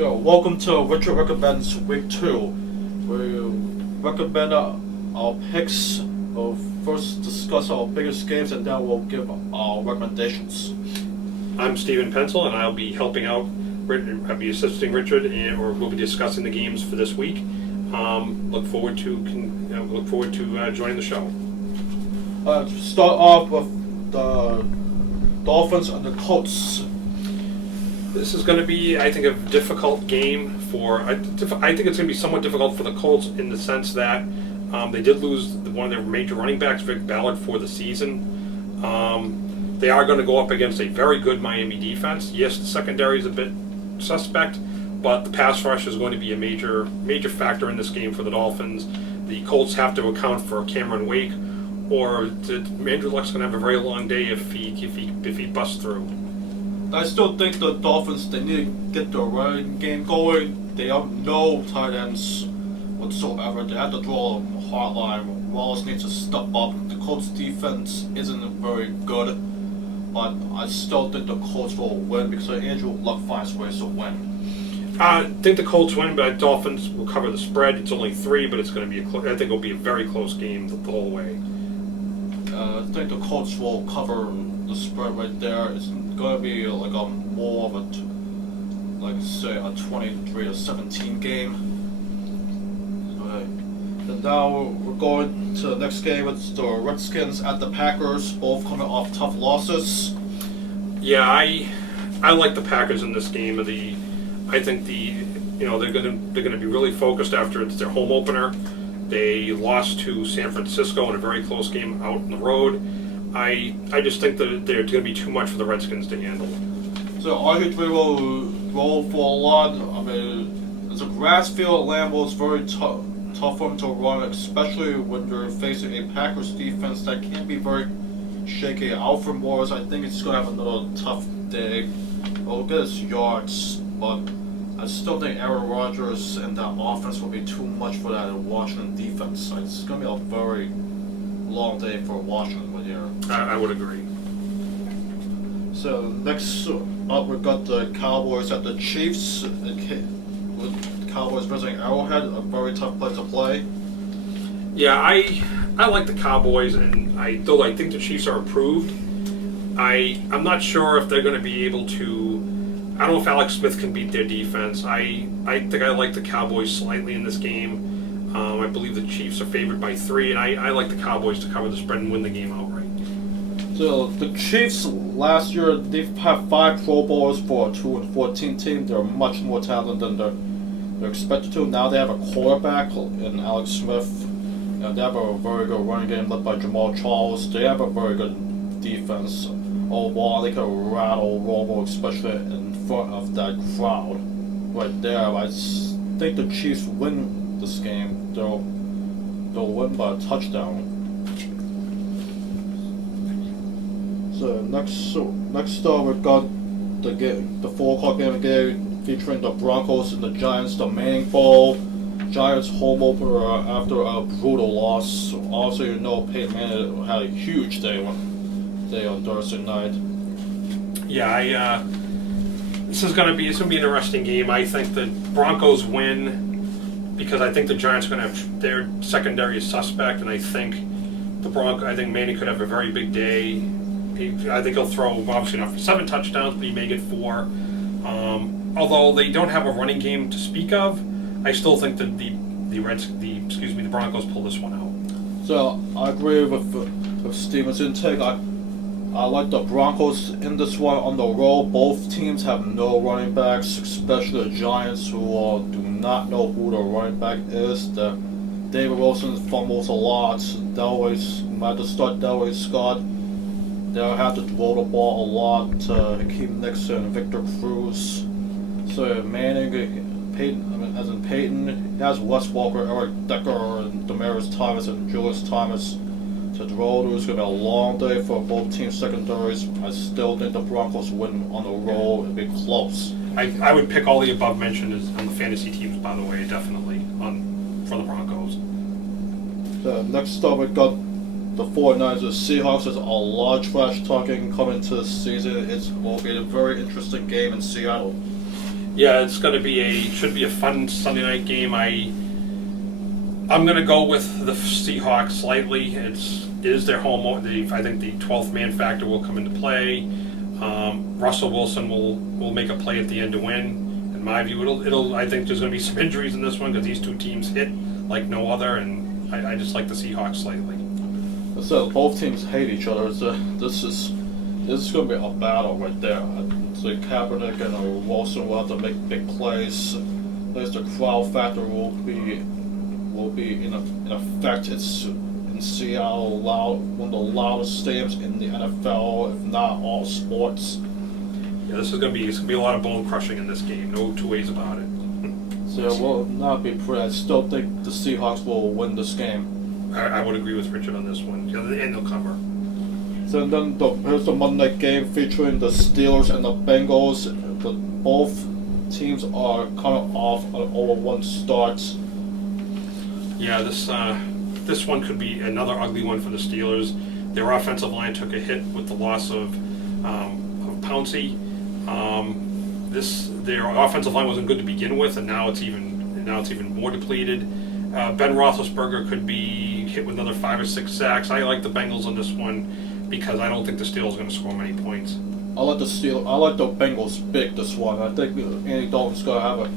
So, welcome to Richard Recommends Week 2. We recommend our picks. We'll first discuss our biggest games and then we'll give our recommendations. I'm Stephen Pencil, and I'll be helping out. I'll be assisting Richard, or we'll be discussing the games for this week. Look forward to joining the show. To start off with the Dolphins and the Colts. This is going to be, I think, a difficult game for. I think it's going to be somewhat difficult for the Colts in the sense that they did lose one of their major running backs, Vic Ballard, for the season. They are going to go up against a very good Miami defense. Yes, the secondary is a bit suspect, but the pass rush is going to be a major factor in this game for the Dolphins. The Colts have to account for Cameron Wake, or Andrew Luck's going to have a very long day if he busts through. I still think the Dolphins, they need to get the running game going. They have no tight ends whatsoever. They have to draw a hard line. Wallace needs to step up. The Colts defense isn't very good, but I still think the Colts will win because Andrew Luck finds ways to win. I think the Colts win, but Dolphins will cover the spread. It's only 3, but it's going to be I think it'll be a very close game the whole way. I think the Colts will cover the spread right there. It's going to be like a more of a, say a 23-17 game. And now we're going to the next game. It's the Redskins at the Packers, both coming off tough losses. Yeah, I like the Packers in this game. I think they're going to be really focused after it's their home opener. They lost to San Francisco in a very close game out on the road. I just think that they're going to be too much for the Redskins to handle. So RG3 will roll for a lot. I mean, it's a grass field. Lambeau is very tough for him to run, especially when you're facing a Packers defense that can be very shaky. Alfred Morris, I think he's going to have another tough day. He'll get his yards, but I still think Aaron Rodgers and that offense will be too much for that Washington defense. It's going to be a very long day for Washington here. I would agree. So next up, we've got the Cowboys at the Chiefs. With Cowboys visiting Arrowhead, a very tough place to play. Yeah, I like the Cowboys, and I think the Chiefs are improved. I'm not sure if they're going to be able to. I don't know if Alex Smith can beat their defense. I think I like the Cowboys slightly in this game. I believe the Chiefs are favored by 3, and I like the Cowboys to cover the spread and win the game outright. So the Chiefs last year, they've had 5 Pro Bowlers for a 2-14 team. They're much more talented than they're expected to. Now they have a quarterback in Alex Smith. And they have a very good running game led by Jamal Charles. They have a very good defense. Overall, they can rattle Romo, especially in front of that crowd right there. I think the Chiefs win this game. They'll win by a touchdown. So next up we've got the 4 o'clock game again featuring the Broncos and the Giants, the Manning Bowl. Giants home opener after a brutal loss. Obviously, Peyton Manning had a huge day on Thursday night. Yeah, this is going to be an interesting game. I think the Broncos win because I think the Giants are going to have their secondary is suspect, and I think Manning could have a very big day. I think he'll throw obviously not for 7 touchdowns, but he may get 4. Although they don't have a running game to speak of, I still think that the Broncos pull this one out. So I agree with Steven's intake. I like the Broncos in this one on the road. Both teams have no running backs, especially the Giants, who do not know who the running back is. David Wilson fumbles a lot. Might have to start Delaware Scott. They'll have to throw the ball a lot to keep Nixon and Victor Cruz. So Manning, Peyton, he has Wes Walker, Eric Decker, and Demaryius Thomas and Julius Thomas to throw to. It's going to be a long day for both teams' secondaries. I still think the Broncos win on the road. It'll be close. I would pick all the above mentioned on the fantasy teams, by the way, definitely for the Broncos. Next up, we've got the 49ers, the Seahawks. There's a lot of trash talking coming into the season. It will be a very interesting game in Seattle. Yeah, it's going to be should be a fun Sunday night game. I'm going to go with the Seahawks slightly. It is their home. I think the 12th man factor will come into play. Russell Wilson will make a play at the end to win. In my view, I think there's going to be some injuries in this one because these two teams hit like no other, and I just like the Seahawks slightly. So both teams hate each other. So this is going to be a battle right there. So Kaepernick and Wilson will have to make big plays. There's the crowd factor will be in effect. It's in Seattle, one of the loudest stadiums in the NFL, if not all sports. Yeah, it's going to be a lot of bone crushing in this game. No two ways about it. So it will not be pretty. I still think the Seahawks will win this game. I would agree with Richard on this one. Yeah, and they'll cover. So then here's the Monday night game featuring the Steelers and the Bengals. Both teams are coming off an 0-1 start. Yeah, this one could be another ugly one for the Steelers. Their offensive line took a hit with the loss of Pouncey. Their offensive line wasn't good to begin with, and now it's even more depleted. Ben Roethlisberger could be hit with another 5 or 6 sacks. I like the Bengals on this one because I don't think the Steelers are going to score many points. I like the Bengals big this one. I think Andy Dalton's going to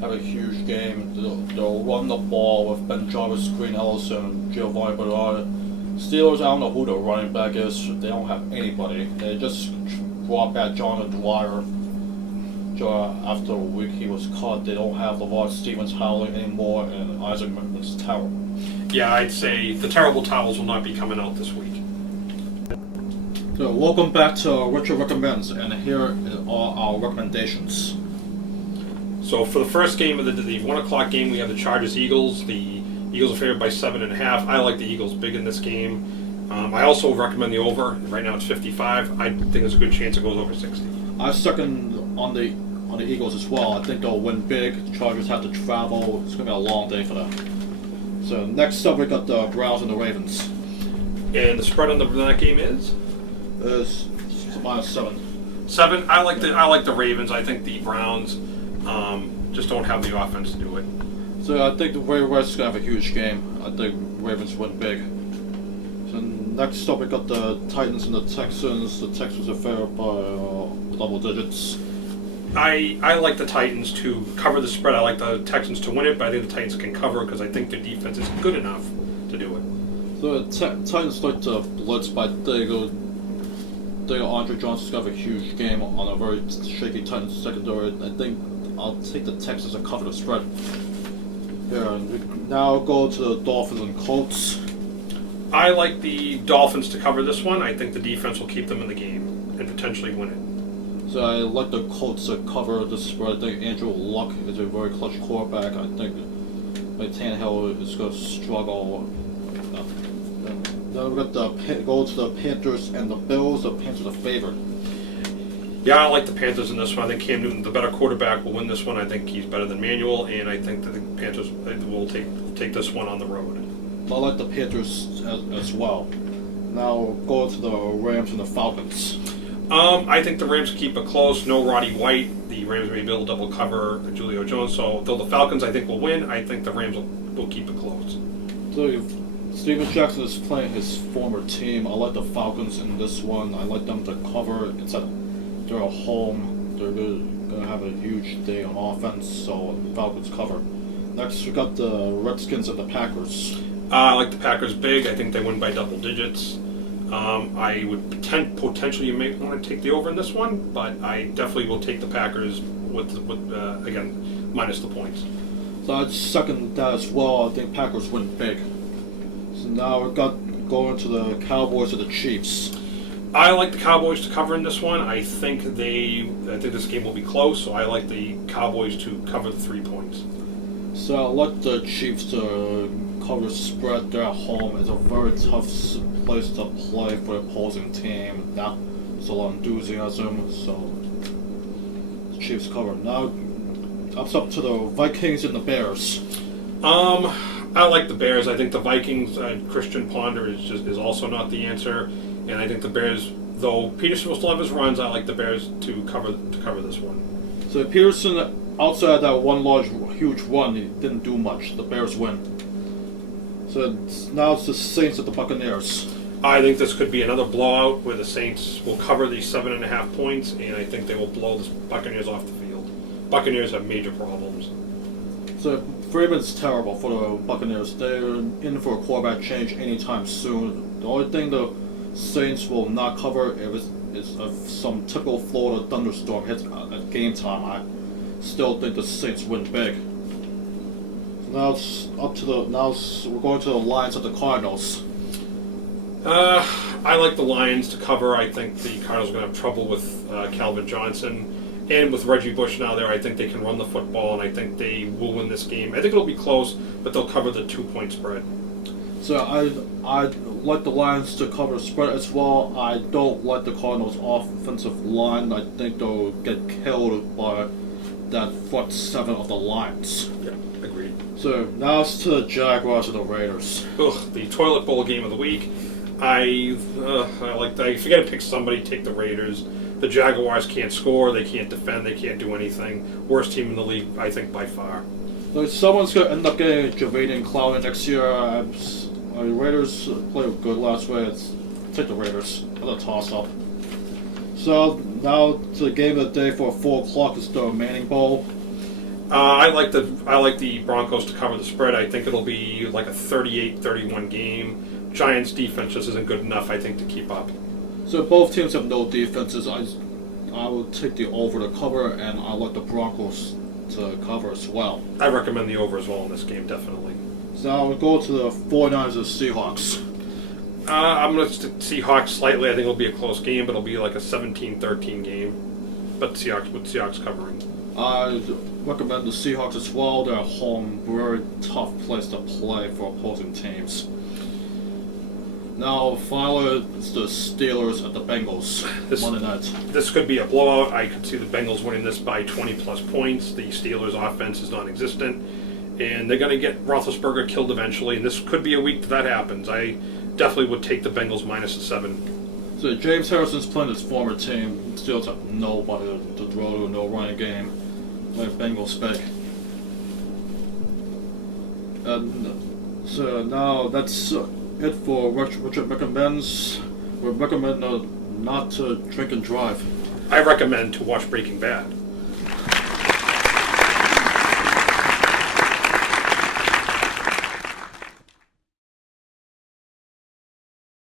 have a huge game. They'll run the ball with Ben Jarvis, Green Ellis, and Giovanni Bernard. Steelers, I don't know who the running back is. They don't have anybody. They just brought back Jonathan Dwyer. After a week he was cut. They don't have LeVar Stevens howling anymore, and Isaac is terrible. Yeah, I'd say the terrible towels will not be coming out this week. So welcome back to Richard Recommends, and here are our recommendations. So for the first game of the 1 o'clock game, we have the Chargers-Eagles. The Eagles are favored by 7.5. I like the Eagles big in this game. I also recommend the over. Right now it's 55. I think there's a good chance it goes over 60. I second on the Eagles as well. I think they'll win big. The Chargers have to travel. It's going to be a long day for them. So next up we got the Browns and the Ravens. And the spread on that game is -7. 7. I like the Ravens. I think the Browns just don't have the offense to do it. So I think the Ravens are going to have a huge game. I think Ravens win big. So next up we got the Titans and the Texans. The Texans are favored by double digits. I like the Titans to cover the spread. I like the Texans to win it, but I think the Titans can cover because I think their defense is good enough to do it. So the Titans like to blitz, but they go Andre Johnson's got a huge game on a very shaky Titans secondary. I think I'll take the Texans to cover the spread. Here, now go to the Dolphins and Colts. I like the Dolphins to cover this one. I think the defense will keep them in the game and potentially win it. So I like the Colts to cover the spread. I think Andrew Luck is a very clutch quarterback. I think Tannehill is going to struggle. Then we got go to the Panthers and the Bills. The Panthers are favored. Yeah, I like the Panthers in this one. I think Cam Newton, the better quarterback, will win this one. I think he's better than Manuel, and I think that the Panthers will take this one on the road. I like the Panthers as well. Now go to the Rams and the Falcons. I think the Rams keep it close. No Roddy White. The Rams may be able to double cover Julio Jones. So though the Falcons I think will win, I think the Rams will keep it close. So Steven Jackson is playing his former team. I like the Falcons in this one. I like them to cover. They're at home. They're going to have a huge day on offense. So the Falcons cover. Next we got the Redskins and the Packers. I like the Packers big. I think they win by double digits. I would potentially you may want to take the over in this one, but I definitely will take the Packers with again minus the points. So I'd second that as well. I think Packers win big. So now we've got going to the Cowboys and the Chiefs. I like the Cowboys to cover in this one. I think this game will be close, so I like the Cowboys to cover the 3 points. So I like the Chiefs to cover spread. They're at home. It's a very tough place to play for the opposing team. Now there's a lot of enthusiasm, so the Chiefs cover. Now it's up to the Vikings and the Bears. I like the Bears. I think the Vikings, Christian Ponder is also not the answer, and I think the Bears, though Peterson will still have his runs, I like the Bears to cover this one. So Peterson outside that one huge run, he didn't do much. The Bears win. So now it's the Saints at the Buccaneers. I think this could be another blowout where the Saints will cover these 7.5 points, and I think they will blow the Buccaneers off the field. Buccaneers have major problems. So Freeman's terrible for the Buccaneers. They're in for a quarterback change anytime soon. The only thing the Saints will not cover is if some typical Florida thunderstorm hits at game time. I still think the Saints win big. So now it's we're going to the Lions at the Cardinals. I like the Lions to cover. I think the Cardinals are going to have trouble with Calvin Johnson. And with Reggie Bush now there, I think they can run the football, and I think they will win this game. I think it'll be close, but they'll cover the 2-point spread. So I like the Lions to cover the spread as well. I don't like the Cardinals' offensive line. I think they'll get killed by that front seven of the Lions. Yeah, agreed. So now it's to the Jaguars and the Raiders. Ugh, the toilet bowl game of the week. I like that. If you're going to pick somebody, take the Raiders. The Jaguars can't score, they can't defend, they can't do anything. Worst team in the league, I think, by far. So someone's going to end up getting Javadian Clowney next year. The Raiders played good last week. Take the Raiders. Another toss-up. So now to the game of the day for 4 o'clock is the Manning Bowl. I like the Broncos to cover the spread. I think it'll be like a 38-31 game. Giants defense just isn't good enough, I think, to keep up. So both teams have no defenses. I would take the over to cover, and I like the Broncos to cover as well. I recommend the over as well in this game, definitely. So now we'll go to the 49ers and Seahawks. I'm going to Seahawks slightly. I think it'll be a close game, but it'll be like a 17-13 game. But Seahawks covering. I recommend the Seahawks as well. They're at home, very tough place to play for opposing teams. Now, finally, it's the Steelers at the Bengals Monday night. This could be a blowout. I could see the Bengals winning this by 20-plus points. The Steelers' offense is non-existent, and they're going to get Roethlisberger killed eventually, and this could be a week that happens. I definitely would take the Bengals -7. So James Harrison's playing his former team. Steelers have nobody to throw to, no running game. Like Bengals big. And so now that's it for Richard recommends. We recommend not to drink and drive. I recommend to watch Breaking Bad.